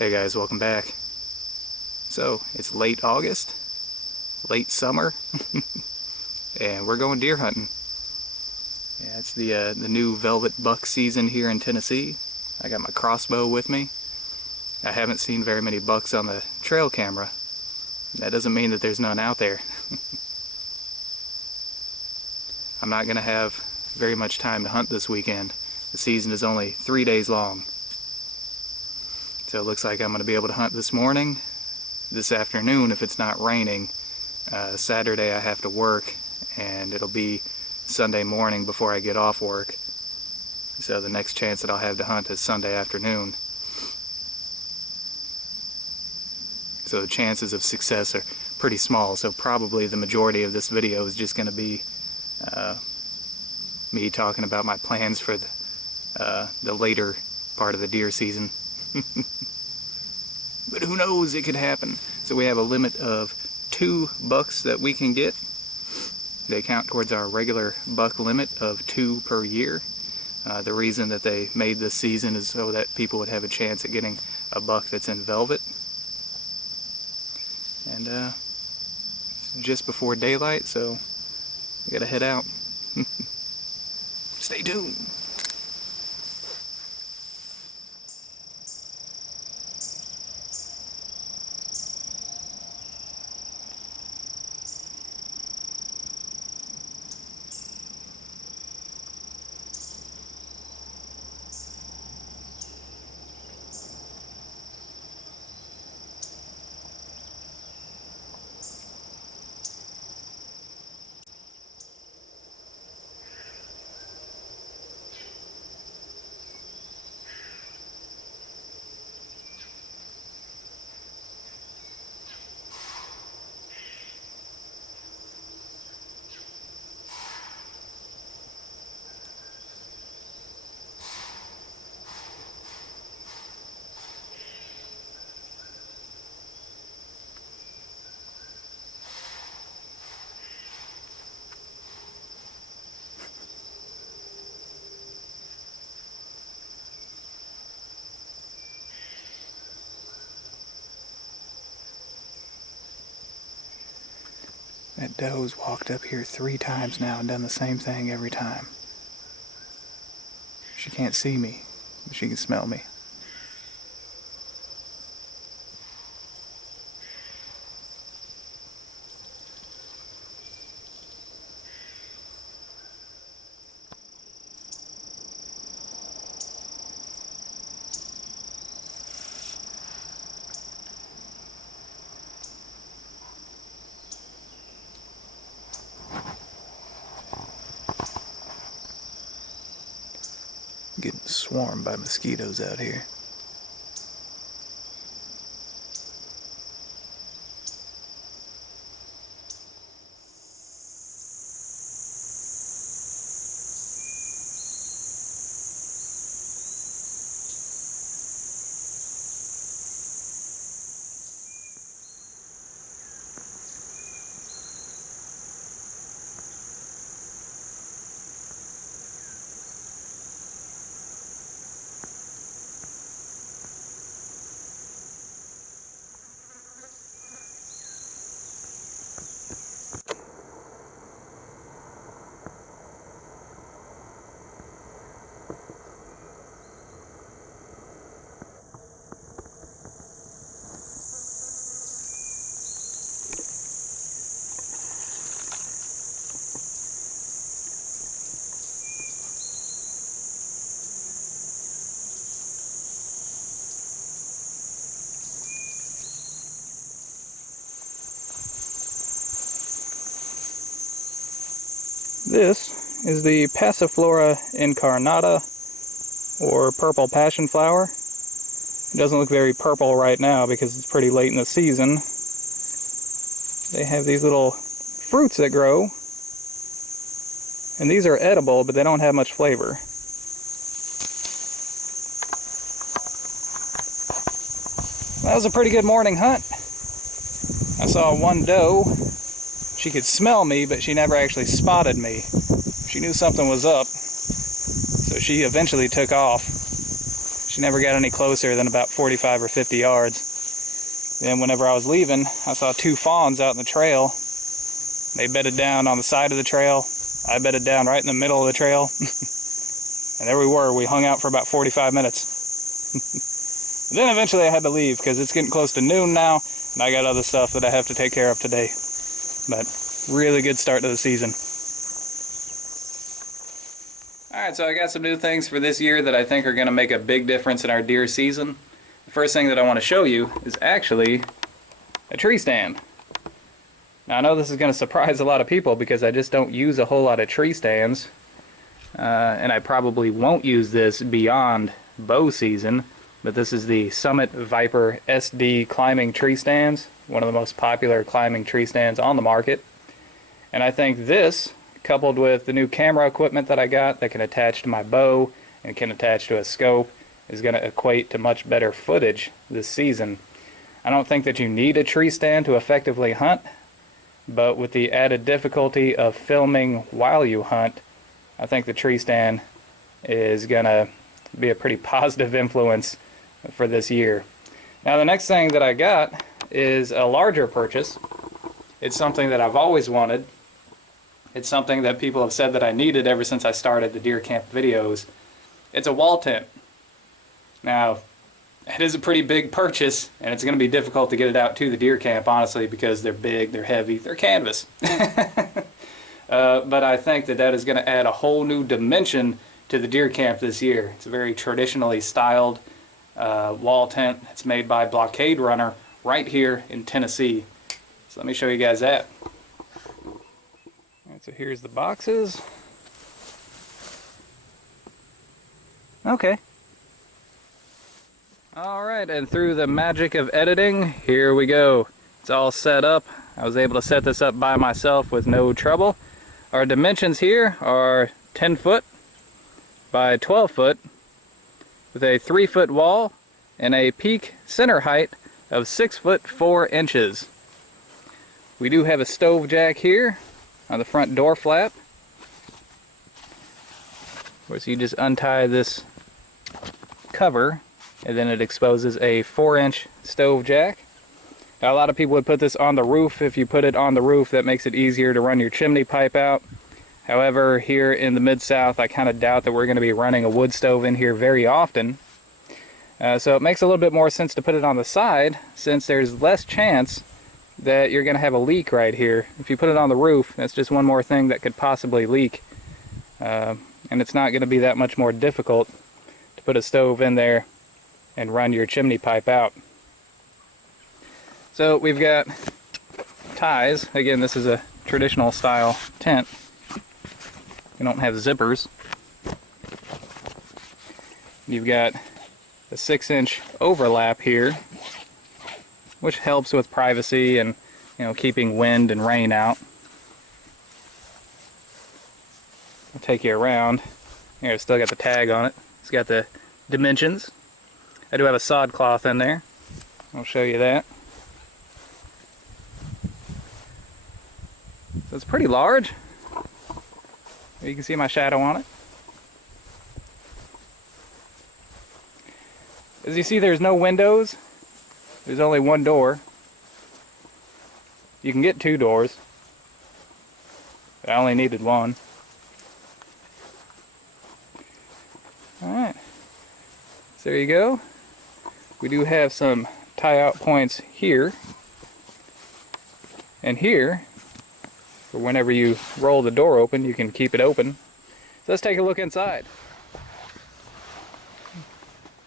Hey guys, welcome back. So, it's late August, late summer, and we're going deer hunting. Yeah, it's the new velvet buck season here in Tennessee. I got my crossbow with me. I haven't seen very many bucks on the trail camera. That doesn't mean that there's none out there. I'm not going to have very much time to hunt this weekend. The season is only 3 days long. So it looks like I'm going to be able to hunt this morning, this afternoon if it's not raining. Saturday I have to work, and it'll be Sunday morning before I get off work. So the next chance that I'll have to hunt is Sunday afternoon. So the chances of success are pretty small, so probably the majority of this video is just going to be me talking about my plans for the later part of the deer season. But who knows, it could happen. So we have a limit of 2 bucks that we can get. They count towards our regular buck limit of 2 per year. The reason that they made this season is so that people would have a chance at getting a buck that's in velvet. And it's just before daylight, so we gotta head out. Stay tuned. That doe's walked up here 3 times now and done the same thing every time. She can't see me, but she can smell me. Getting swarmed by mosquitoes out here. This is the Passiflora Incarnata, or purple Passionflower. It doesn't look very purple right now because it's pretty late in the season. They have these little fruits that grow, and these are edible, but they don't have much flavor. That was a pretty good morning hunt. I saw one doe. She could smell me, but she never actually spotted me. She knew something was up, so she eventually took off. She never got any closer than about 45 or 50 yards. Then whenever I was leaving, I saw two fawns out in the trail. They bedded down on the side of the trail. I bedded down right in the middle of the trail. And there we were. We hung out for about 45 minutes. Then eventually I had to leave because it's getting close to noon now, and I got other stuff that I have to take care of today. But really good start to the season. Alright, so I got some new things for this year that I think are going to make a big difference in our deer season. The first thing that I want to show you is actually a tree stand. Now I know this is going to surprise a lot of people because I just don't use a whole lot of tree stands. And I probably won't use this beyond bow season, but this is the Summit Viper SD climbing tree stands, one of the most popular climbing tree stands on the market. And I think this, coupled with the new camera equipment that I got that can attach to my bow and can attach to a scope, is going to equate to much better footage this season. I don't think that you need a tree stand to effectively hunt, but with the added difficulty of filming while you hunt, I think the tree stand is going to be a pretty positive influence for this year. Now the next thing that I got is a larger purchase. It's something that I've always wanted. It's something that people have said that I needed ever since I started the deer camp videos. It's a wall tent. Now, it is a pretty big purchase, and it's going to be difficult to get it out to the deer camp, honestly, because they're big, they're heavy, they're canvas. But I think that that is going to add a whole new dimension to the deer camp this year. It's a very traditionally styled wall tent. It's made by Blockade runner right here in Tennessee. So let me show you guys that. Alright, so here's the boxes. Okay. Alright, and through the magic of editing, here we go. It's all set up. I was able to set this up by myself with no trouble. Our dimensions here are 10 foot by 12 foot with a 3-foot wall and a peak center height of 6 foot 4 inches. We do have a stove jack here on the front door flap. Of course, you just untie this cover and then it exposes a 4-inch stove jack. Now, a lot of people would put this on the roof. If you put it on the roof, that makes it easier to run your chimney pipe out. However, here in the Mid-South, I kind of doubt that we're going to be running a wood stove in here very often. So it makes a little bit more sense to put it on the side, since there's less chance that you're going to have a leak right here. If you put it on the roof, that's just one more thing that could possibly leak. And it's not going to be that much more difficult to put a stove in there and run your chimney pipe out. So we've got ties. Again, this is a traditional style tent. We don't have zippers. You've got a 6-inch overlap here, which helps with privacy and, you know, keeping wind and rain out. I'll take you around. Here, it's still got the tag on it. It's got the dimensions. I do have a sod cloth in there. I'll show you that. So it's pretty large. You can see my shadow on it. As you see, there's no windows. There's only one door. You can get 2 doors. I only needed 1. Alright. So there you go. We do have some tie-out points here and here. For whenever you roll the door open, you can keep it open. So let's take a look inside.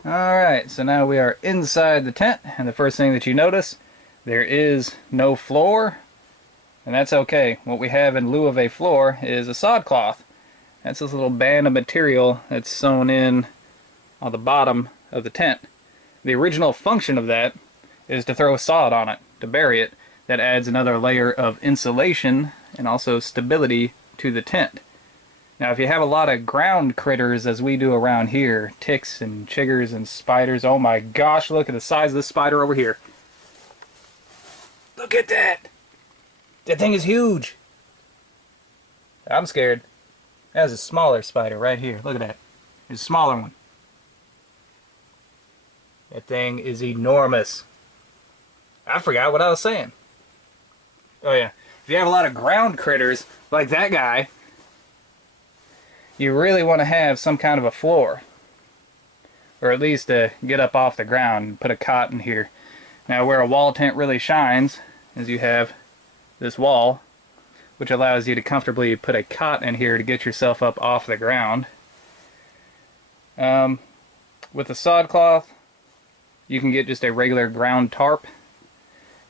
Alright, so now we are inside the tent, and the first thing that you notice, there is no floor, and that's okay. What we have in lieu of a floor is a sod cloth. That's this little band of material that's sewn in on the bottom of the tent. The original function of that is to throw sod on it, to bury it. That adds another layer of insulation and also stability to the tent. Now, if you have a lot of ground critters, as we do around here, ticks and chiggers and spiders, oh my gosh, look at the size of this spider over here. Look at that! That thing is huge! I'm scared. That's a smaller spider right here. Look at that. There's a smaller one. That thing is enormous. I forgot what I was saying. Oh yeah, if you have a lot of ground critters like that guy, you really want to have some kind of a floor. Or at least to get up off the ground and put a cot in here. Now where a wall tent really shines is you have this wall, which allows you to comfortably put a cot in here to get yourself up off the ground. With the sod cloth, you can get just a regular ground tarp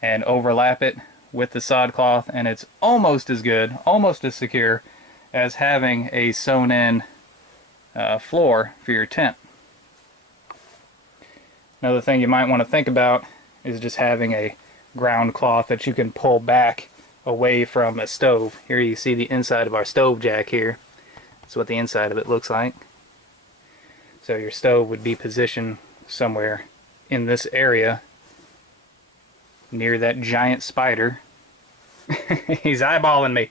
and overlap it with the sod cloth, and it's almost as good, almost as secure as having a sewn in floor for your tent. Another thing you might want to think about is just having a ground cloth that you can pull back away from a stove. Here you see the inside of our stove jack here. That's what the inside of it looks like. So your stove would be positioned somewhere in this area near that giant spider. He's eyeballing me.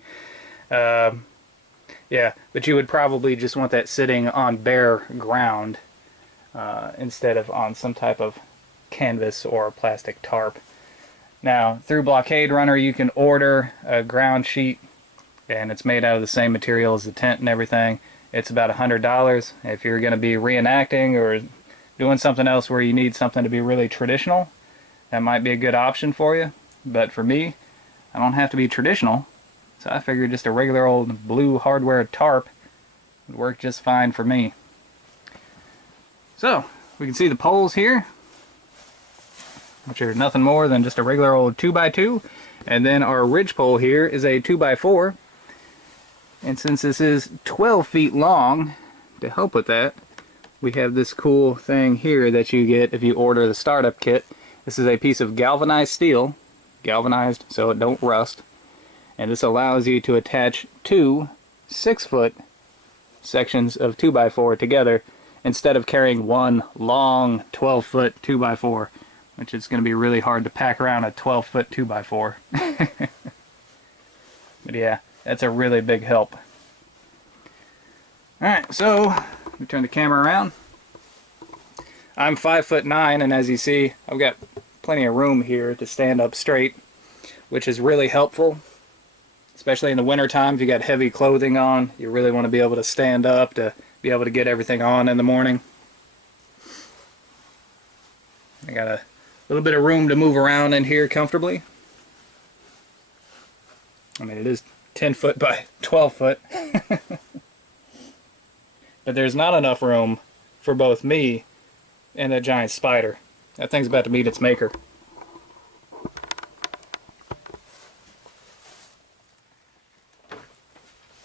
Yeah, but you would probably just want that sitting on bare ground instead of on some type of canvas or plastic tarp. Now, through Blockade Runner, you can order a ground sheet, and it's made out of the same material as the tent and everything. It's about $100. If you're going to be reenacting or doing something else where you need something to be really traditional, that might be a good option for you. But for me, I don't have to be traditional, so I figured just a regular old blue hardware tarp would work just fine for me. So, we can see the poles here, which are nothing more than just a regular old 2x2, and then our ridge pole here is a 2x4. And since this is 12 feet long, to help with that, we have this cool thing here that you get if you order the startup kit. This is a piece of galvanized steel, galvanized so it don't rust, and this allows you to attach two 6-foot sections of 2x4 together instead of carrying one long 12-foot 2x4, which is going to be really hard to pack around a 12-foot 2x4. But yeah, that's a really big help. Alright, so let me turn the camera around. I'm 5'9", and as you see, I've got plenty of room here to stand up straight, which is really helpful, especially in the winter time. If you got heavy clothing on, you really want to be able to stand up to be able to get everything on in the morning. I got a little bit of room to move around in here comfortably. I mean, it is 10 foot by 12 foot. But there's not enough room for both me and that giant spider. That thing's about to meet its maker.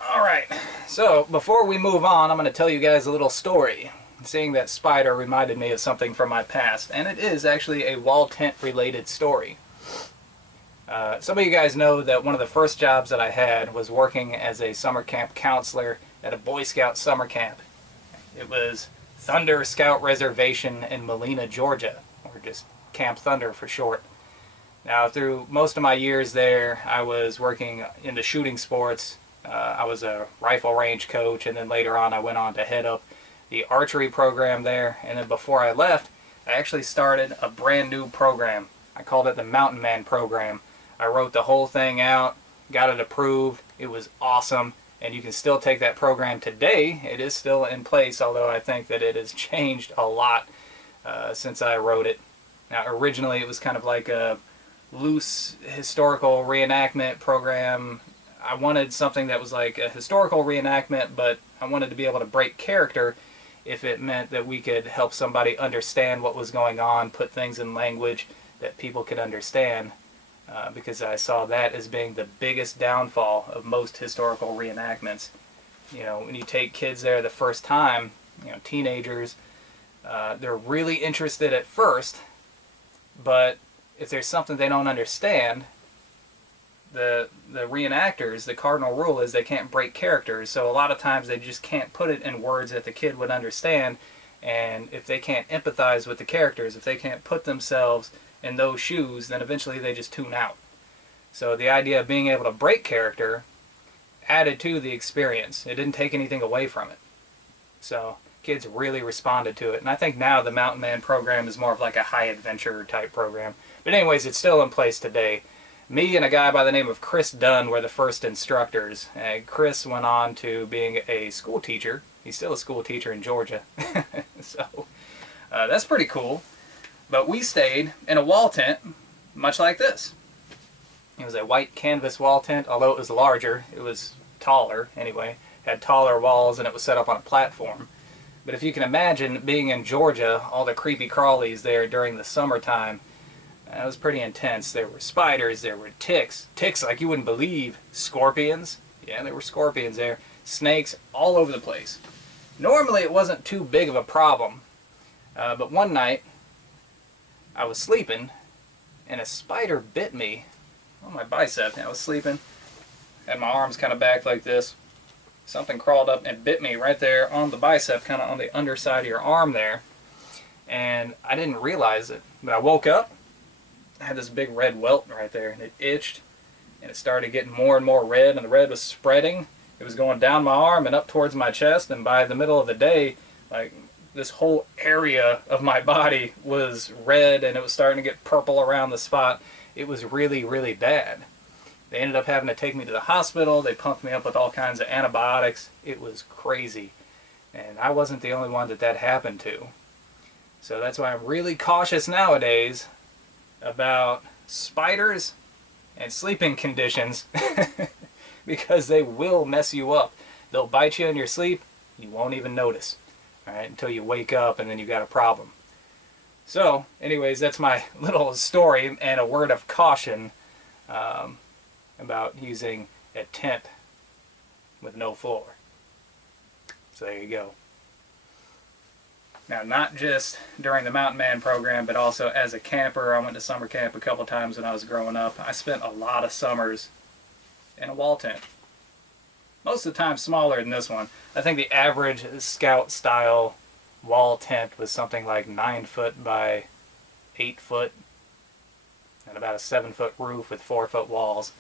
Alright, so before we move on, I'm going to tell you guys a little story. Seeing that spider reminded me of something from my past, and it is actually a wall tent related story. Some of you guys know that one of the first jobs that I had was working as a summer camp counselor at a Boy Scout summer camp. It was Thunder Scout Reservation in Molina, Georgia, or just Camp Thunder for short. Now, through most of my years there, I was working in the shooting sports. I was a rifle range coach, and then later on I went on to head up the archery program there. And then before I left, I actually started a brand new program. I called it the Mountain Man program. I wrote the whole thing out, got it approved. It was awesome. And you can still take that program today. It is still in place, although I think that it has changed a lot since I wrote it. Now, originally it was kind of like a loose historical reenactment program. I wanted something that was like a historical reenactment, but I wanted to be able to break character if it meant that we could help somebody understand what was going on, put things in language that people could understand. Because I saw that as being the biggest downfall of most historical reenactments. You know, when you take kids there the first time, you know, teenagers, they're really interested at first, but if there's something they don't understand, the reenactors, the cardinal rule is they can't break characters, so a lot of times they just can't put it in words that the kid would understand, and if they can't empathize with the characters, if they can't put themselves in those shoes, then eventually they just tune out. So the idea of being able to break character added to the experience. It didn't take anything away from it. So Kids really responded to it. And I think now the Mountain Man program is more of like a high adventure type program. But anyways, it's still in place today. Me and a guy by the name of Chris Dunn were the first instructors. Chris went on to being a school teacher. He's still a school teacher in Georgia. So that's pretty cool. But we stayed in a wall tent, much like this. It was a white canvas wall tent, although it was larger. It was taller, anyway. It had taller walls, and it was set up on a platform. But if you can imagine being in Georgia, all the creepy crawlies there during the summertime, it was pretty intense. There were spiders, there were ticks like you wouldn't believe, scorpions. Yeah, there were scorpions there. Snakes all over the place. Normally it wasn't too big of a problem, but one night I was sleeping and a spider bit me on my bicep. I was sleeping, had my arms kind of back like this. Something crawled up and bit me right there on the bicep, kind of on the underside of your arm there. And I didn't realize it. But I woke up, I had this big red welt right there, and it itched. And it started getting more and more red, and the red was spreading. It was going down my arm and up towards my chest, and by the middle of the day, like, this whole area of my body was red, and it was starting to get purple around the spot. It was really, really bad. They ended up having to take me to the hospital. They pumped me up with all kinds of antibiotics. It was crazy. And I wasn't the only one that happened to. So that's why I'm really cautious nowadays about spiders and sleeping conditions because they will mess you up. They'll bite you in your sleep. You won't even notice, all right, until you wake up and then you've got a problem. So anyways, that's my little story and a word of caution about using a tent with no floor. So there you go. Now, not just during the Mountain Man program, but also as a camper. I went to summer camp a couple times when I was growing up. I spent a lot of summers in a wall tent. Most of the time smaller than this one. I think the average scout style wall tent was something like 9 foot by 8 foot and about a 7-foot roof with 4-foot walls.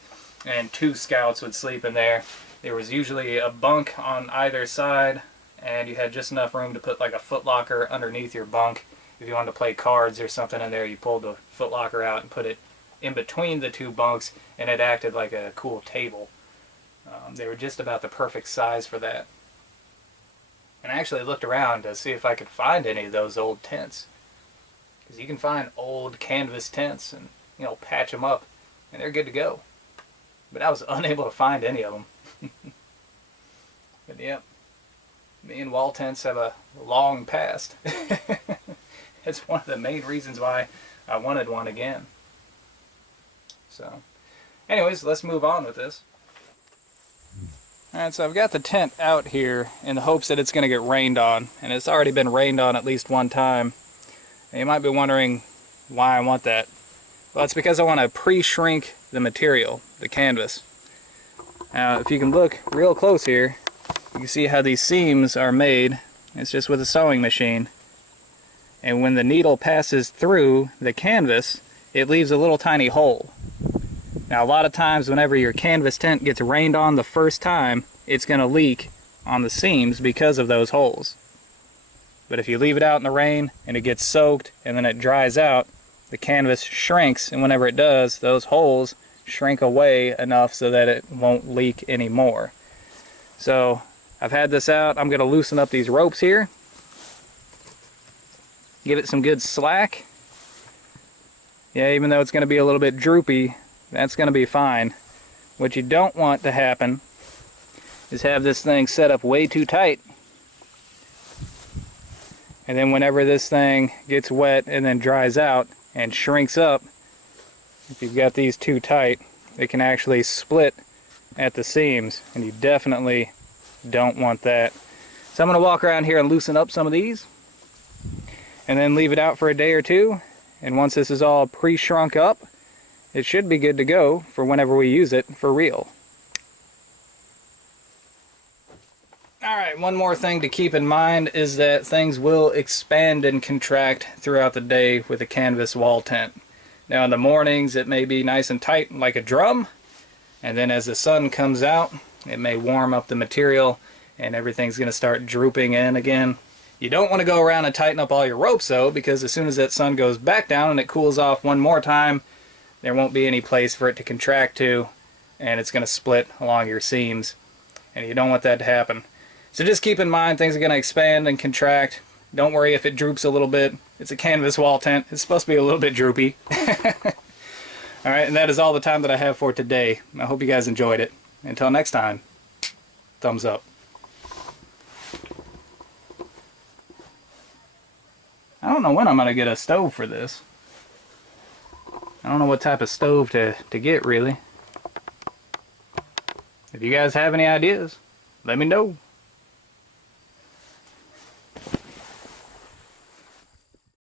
And 2 scouts would sleep in there. There was usually a bunk on either side, and you had just enough room to put like a footlocker underneath your bunk. If you wanted to play cards or something in there, you pulled the footlocker out and put it in between the 2 bunks, and it acted like a cool table. They were just about the perfect size for that. And I actually looked around to see if I could find any of those old tents. Because you can find old canvas tents and, you know, patch them up, and they're good to go. But I was unable to find any of them. But yep, me and wall tents have a long past. It's one of the main reasons why I wanted one again. So, anyways, let's move on with this. Alright, so I've got the tent out here in the hopes that it's going to get rained on. And it's already been rained on at least one time. And you might be wondering why I want that. Well, it's because I want to pre-shrink the material, the canvas. Now, if you can look real close here, you can see how these seams are made. It's just with a sewing machine. And when the needle passes through the canvas, it leaves a little tiny hole. Now, a lot of times whenever your canvas tent gets rained on the first time, it's going to leak on the seams because of those holes. But if you leave it out in the rain and it gets soaked and then it dries out, the canvas shrinks, and whenever it does, those holes shrink away enough so that it won't leak anymore. So I've had this out. I'm going to loosen up these ropes here. Give it some good slack. Yeah, even though it's going to be a little bit droopy, that's going to be fine. What you don't want to happen is have this thing set up way too tight. And then whenever this thing gets wet and then dries out and shrinks up, if you've got these too tight, it can actually split at the seams, and you definitely don't want that. So I'm going to walk around here and loosen up some of these and then leave it out for a day or two, and once this is all pre-shrunk up, it should be good to go for whenever we use it for real. Alright, one more thing to keep in mind is that things will expand and contract throughout the day with a canvas wall tent. Now in the mornings it may be nice and tight like a drum, and then as the sun comes out it may warm up the material and everything's going to start drooping in again. You don't want to go around and tighten up all your ropes though, because as soon as that sun goes back down and it cools off one more time, there won't be any place for it to contract to, and it's going to split along your seams, and you don't want that to happen. So just keep in mind things are going to expand and contract. Don't worry if it droops a little bit. It's a canvas wall tent. It's supposed to be a little bit droopy. Alright, and that is all the time that I have for today. I hope you guys enjoyed it. Until next time, thumbs up. I don't know when I'm going to get a stove for this. I don't know what type of stove to get, really. If you guys have any ideas, let me know.